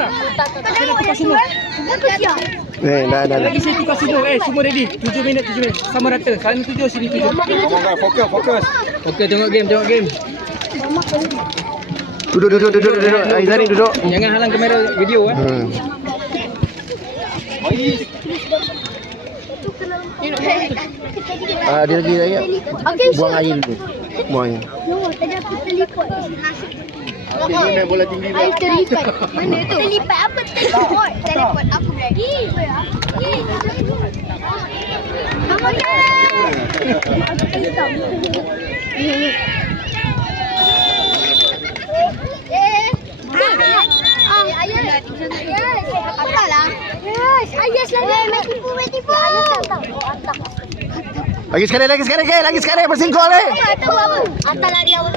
tak? Saya tukar semua. Dah. Lagi saya tukar semua. Semua ready. 7 minit. Sama rata. Sana 7, sini 7. Fokus. Okey, tengok game. Duduk. Aizani duduk. Jangan halang kamera video Dia lagi saya. Buang air dulu. Buang air. Tadi aku terlipat. Ini main bola tinggi. Air terlipat. Mana tu? Terlipat apa? Teleport. Teleport aku berani. Mama ya. Ayah main tipu. Lagi sekali bersingkol ni. Atas lari awal.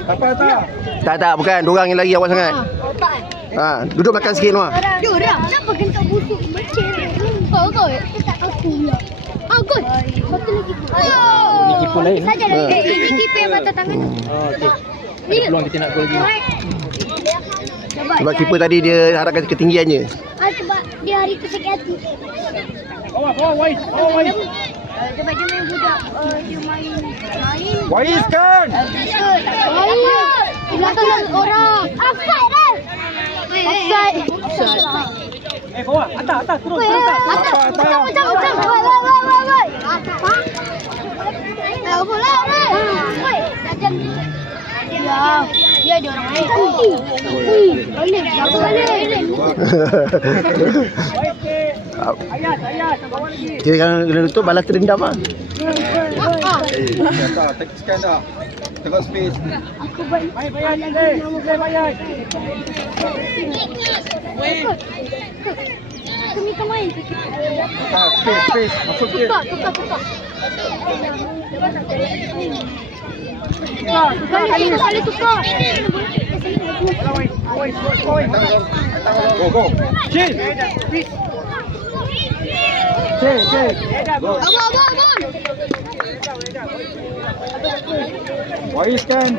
Tak, bukan. Dorang yang lari awal sangat. Duduk makan sikit Noah. Diorang. Kenapa kena busuk macam ni? Kau. Aku pula. Gol. Satu lagi. Ni kiper lain. Saja lagi. Ini kiper yang mata tangan. Okey. Ada peluang kita nak gol lagi. Sebab keeper tadi dia harapkan ketinggiannya. Sebab dia hari tu sakit hati. Bawah, wais. Sebab dia main budak. Dia main. Wais kan? Di belakang orang. Offside dah. Offside. Bawah. Atas. Turun. Macam. Woi. Bola. Woi. Ya, dia orang lain. Boleh. Ayat. Bawah lagi. Kira kena tutup balas terendam ah. Tak, tekan dah. Tengok space. Main bayar. Kami main. Space. Masuk dia. Tukar. Sekali tukar. Go. Chill. Abang. Wais kan?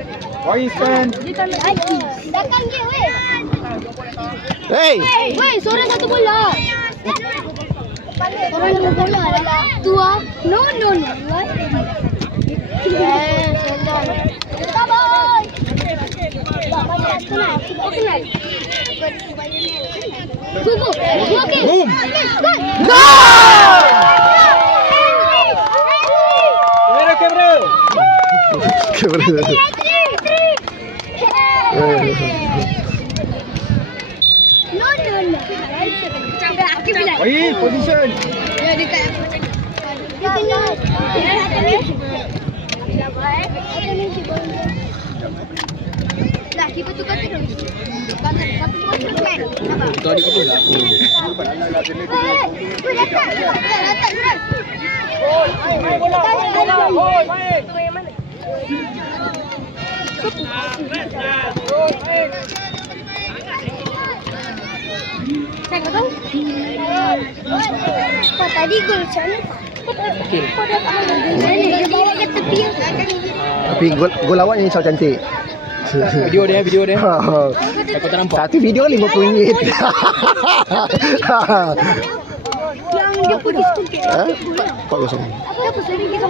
Datang dia, weh. Hey. Weh, seorang satu bola. Orang satu bola adalah dua. No. Sabar. Kenal. Go. Okey. Boom. No! Kamera. No. Aku bilang. Wais, position. Dia dekat aku macam ni. Dia kena. Dah, kita tukar terus. Satu bola kan? Tadi kita. Datang terus. Main bola. Main. Saya tahu. Kau tadi gol macam mana? Okey. Dia bawa ke tepi. Tapi gol awak ni so cantik. Video dia. Aku tak nampak. Satu video RM50. Yang dia pergi sikit. 4-0. Apa sering kita?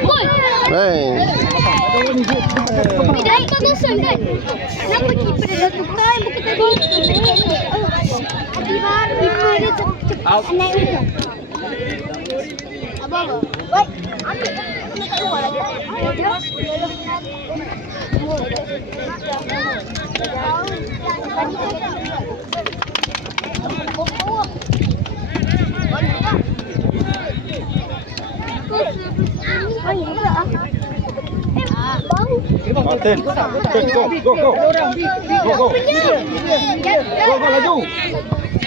Gol. Dia tak bosan kan? Kenapa kiper dia dah tukar? Bukan tadi. Kiper dia cepat naik. Abang. Woi, ambil. Nak keluar lagi. Martin. Go. Go laju.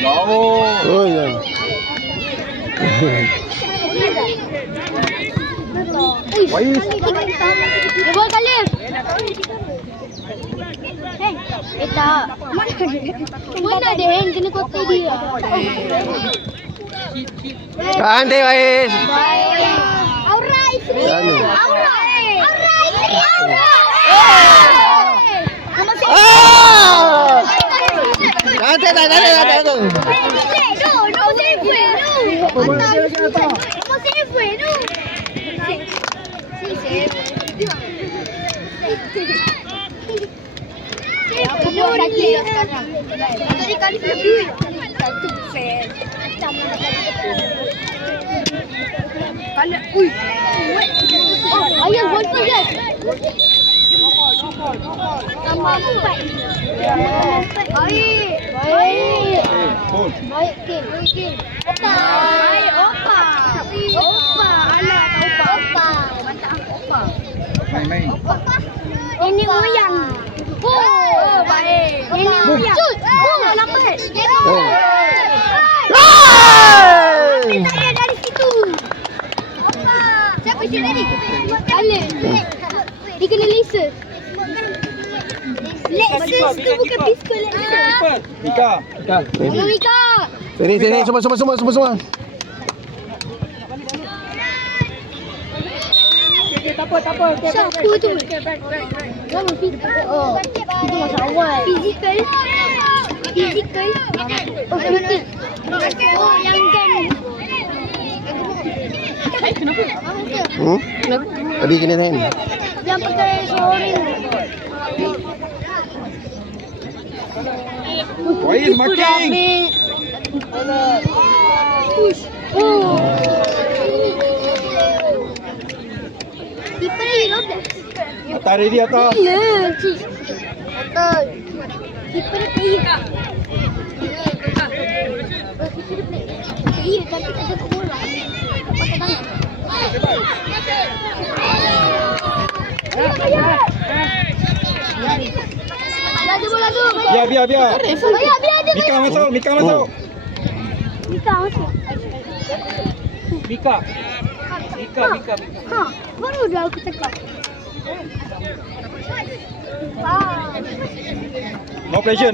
Oh ya. Wais. Dua kali. Tak. Mana ada hand kena kotak dia. Cantik Wais. Aura isteri. Aura. dah. Relax tu. No safe way tu. No safe way tu. Apa buat lagi dah sekarang? Tadi kali lebih. Satu fair. Kalau ayah gol tu je. Tambah 4. Baik. Gol. Baik Kim. Opa. Alah Opa. Mantap Opa. Main. Ini goyang. Oh, baik. Ini goyang. Shoot. Lambat. Saya dari situ. Opa. Siapa shoot tadi? Alif. Dia kena laser. Laser tu bukan pistol laser. Mika. Tolong Mika. Sini semua. Tak apa. Siapa tu? Kamu pistol. Oh, itu masa awal. Physical. Oh, penting. Oh, yang kan. Tadi kena hand. Yang pakai soring. Wais marking. Push. Oh. Keeper lagi load. Atas ready atas. Ya, cik. Betul. Keeper dia. Iya, tapi tak ada bola. Pakai tangan. Laju bola tu. Biar. Biar. Mika masuk. Mika masuk. Mika. Ha, baru dah aku cakap. No pressure.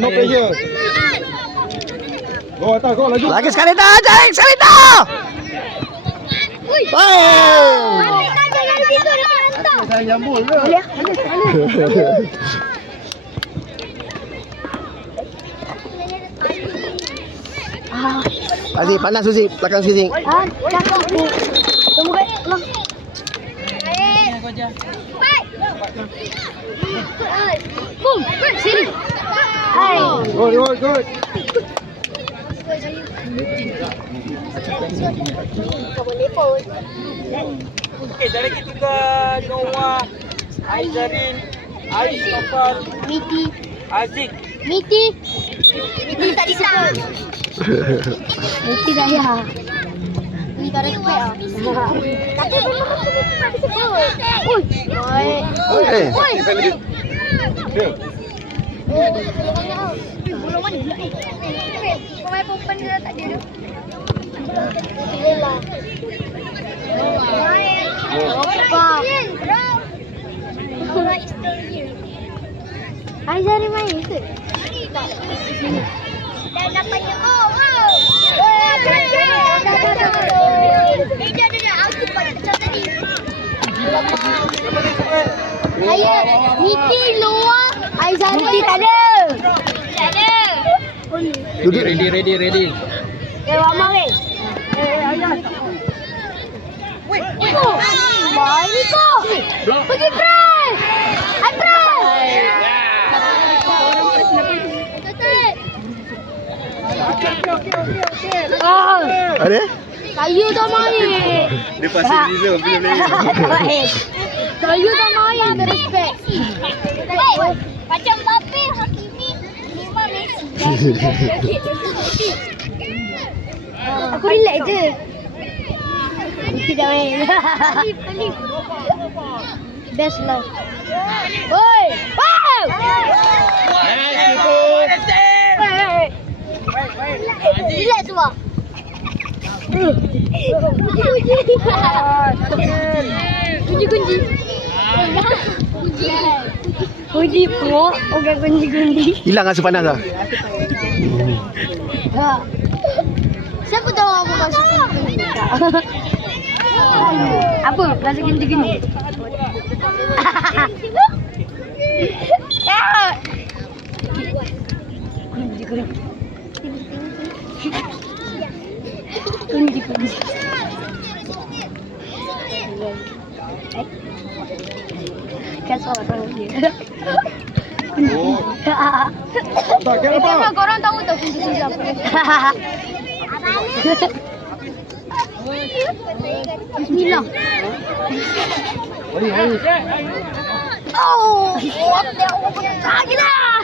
Go atas, go laju. Lagi sekali dah. Ui. Oh. Ambil saja dari situ dah hantar. Saya jambul ke? Boleh. Aziz, panas Suzy, belakang Suzy. Ah, dah aku. Tunggu baik. Lang. Baik. Boom. Sini. Hai. Good. Okey, dah lagi 3 Noah, Aizarin, Aish, Nopal, Aziz. Miti tak disebut. Miti saya. Miti tak respect ah. Tapi tak disebut. Oi. Oi. Dia. Bola mana pula ni? Pemain perempuan dia tak ada dah. Lela. Opa. Bola isteri. Aizari main ke? Dan nampaknya wow. Dah. Aku pada kecil tadi. Saya Miti Noah, Aizari. Miti tak ada. Duduk. Ready. Mama weh. Niko. Bye Niko. Pergi Pran. Hai Pran. Ada? Saya dah main. Dia pasti Rizal boleh main. Saya dah main, respect. Macam Mbappe, Hakimi, Neymar, Messi. Aku relax je. Tidak main. Best lah. Oi! Wow! Relax semua. Kunci. Kunci pro, okey kunci. Hilang rasa panas dah. Ha. Siapa tahu aku masuk kunci? Apa? Rasa kunci. Kunci. Kan seorang dia. Oh. Tak kira apa? Karena korang tahu tak pintu siapa? Bismillah. Mari. Oh, lagi dah.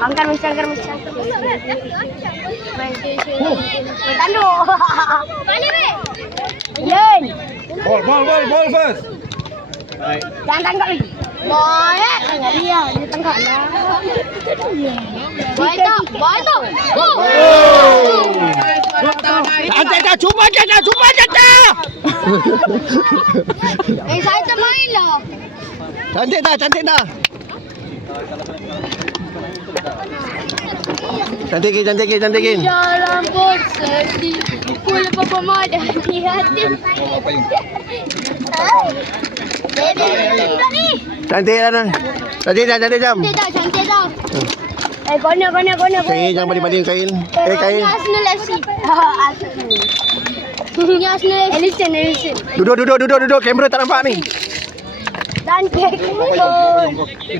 Angkat mesti. Tando. Balik weh. Yen. Ball first. Baik. Jangan tangkap lagi. Boleh. Enggak dia tangkap lah. Baik tu. Cantik dah, cuba je dah. Saya termain lah. Cantik dah. Cantikin. Jalan bersedih, pukul pemadah di hati. Cantik dah. Cantik jam. Cantik dah. Kona. Kain jangan banding kain. Kain. Arsenal FC. Ini Arsenal FC. Ellison. Duduk. Kamera tak nampak ni. Dan kek.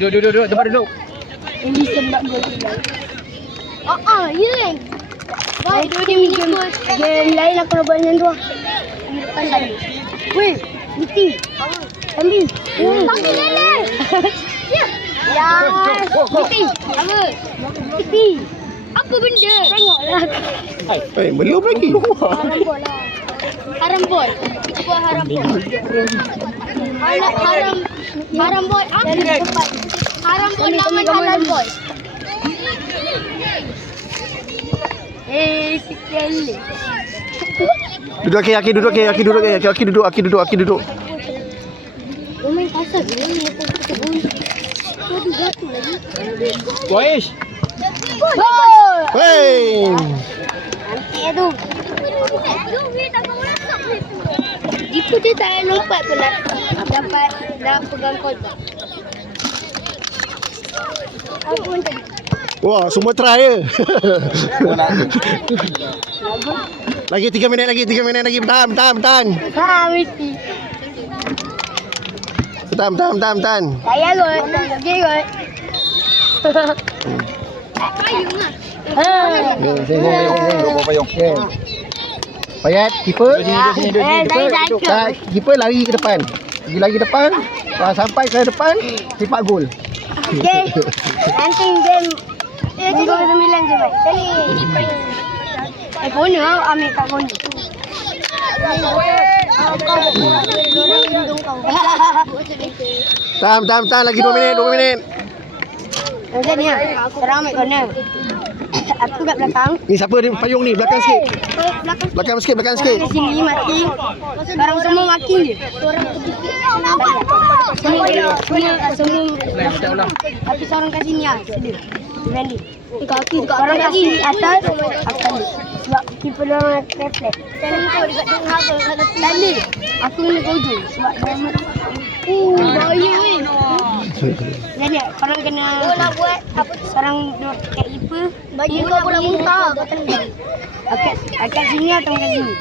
Duduk. Tempat duduk. Ellison nak gol. Hilang. Baik, game lain aku nak buat dengan tu. Depan tadi. Weh, Niti. Ambil. Tangan lele. Ya. Niti. Apa? Niti. Apa benda? Tengoklah. Belum lagi. Haram boy. Buat haram boy. Haram boy. Haram boy nama halal boy. Sekali. Duduk Aki duduk. Oh main kasar ni. Aduh jatuh lagi. Boys. Hey. Nanti tu. Itu dia tak lompat pula. Dapat pegang kotak. Apa pun tadi. Wah, semua try je. Lagi 3 minit lagi. Tahan. Mesti. Tahan. Saya kot. Okey kot. Payung lah. Payung. Payat, keeper. Keeper lari ke depan. Lagi depan. Sampai ke depan, sepak gol. Okey. Nanti game 9 je baik. Kona ambil kat kona. Tahan lagi 2 minit. Macam ni lah. Sekarang ambil kona. Aku kat belakang. Ni siapa ni payung ni? Belakang sikit. Belakang sikit. Di sini maki. Sekarang semua maki je. Semua. Tapi seorang kat sini lah. Sedih. Randy. Orang kat sini atas. Sebab keeper orang reflect. Tadi aku kena ke ujung. Sebab dia bahaya weh. Jadi korang kena seorang duduk kat keeper. Bagi kau bola muntah. Kat sini atau kat sini?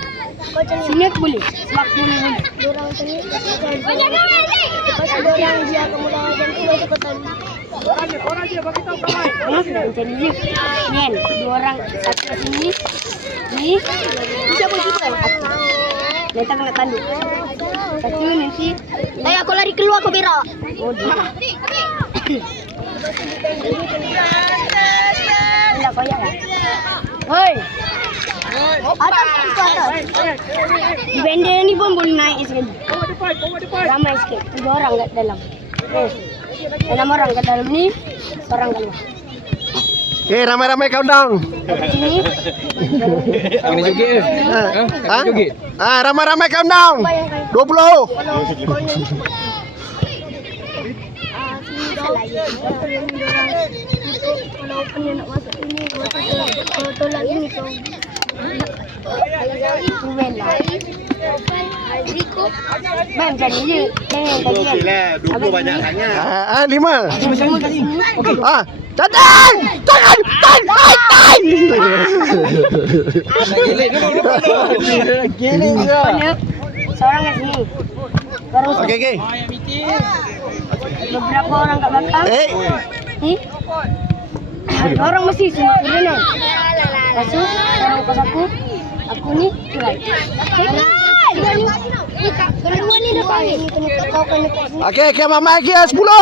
Sini aku boleh. Sebab aku boleh. Diorang macam ni. Lepas tu diorang dia akan mula macam tu. Lepas tu kau tahu. Korang je bagi tahu kawan. Macam ni je. Ni kan. 2 orang. Satu kat sini. Ni. Siapa keeper? Aku. Nanti aku nak tanduk. Satu nanti. Aku lari keluar kau berak. Oh dia. Tidak koyak lah. Hoi. Atas. Benda ni pun boleh naik sekali. Ramai sikit. 3 orang kat dalam. 6 orang kat dalam ni. Seorang kat luar. Okay, ramai-ramai countdown. Sini. Kami joget. Joget. Ramai-ramai countdown. 20. Kalau punya nak masuk ini, tolak ini kau. Ruben lah. Rico. Bang, macam ni je. Jangan tadi kan. Dua banyak sangat. 5. Sama-sama kat sini. Okey. Tangan! Tangan! Tangan! Mana? Seorang kat sini. Baru Okey. beberapa orang kat belakang. Ni. Orang mesti semua kira kan. Lepas tu, orang pas aku ni kira. Kedua ni depan ni. Kau kena kat sini. Okey, Mama lagi 10. Kena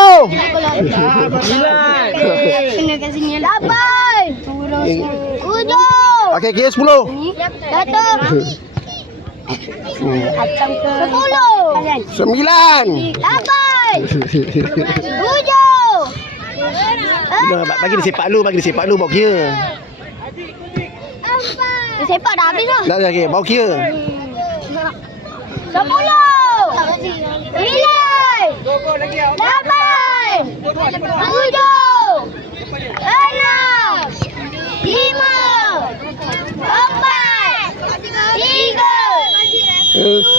kat sini. 8. Turun sini. 7. Okey, kira 10. Datuk. Macam ke 10. 9. 8. 7. Bagi dia sepak lu, bawa kira. Sepak dah habis dah. Dah okey, bawa kira. 10. 9. 8. 7. 6. 5. 4. 3. 2.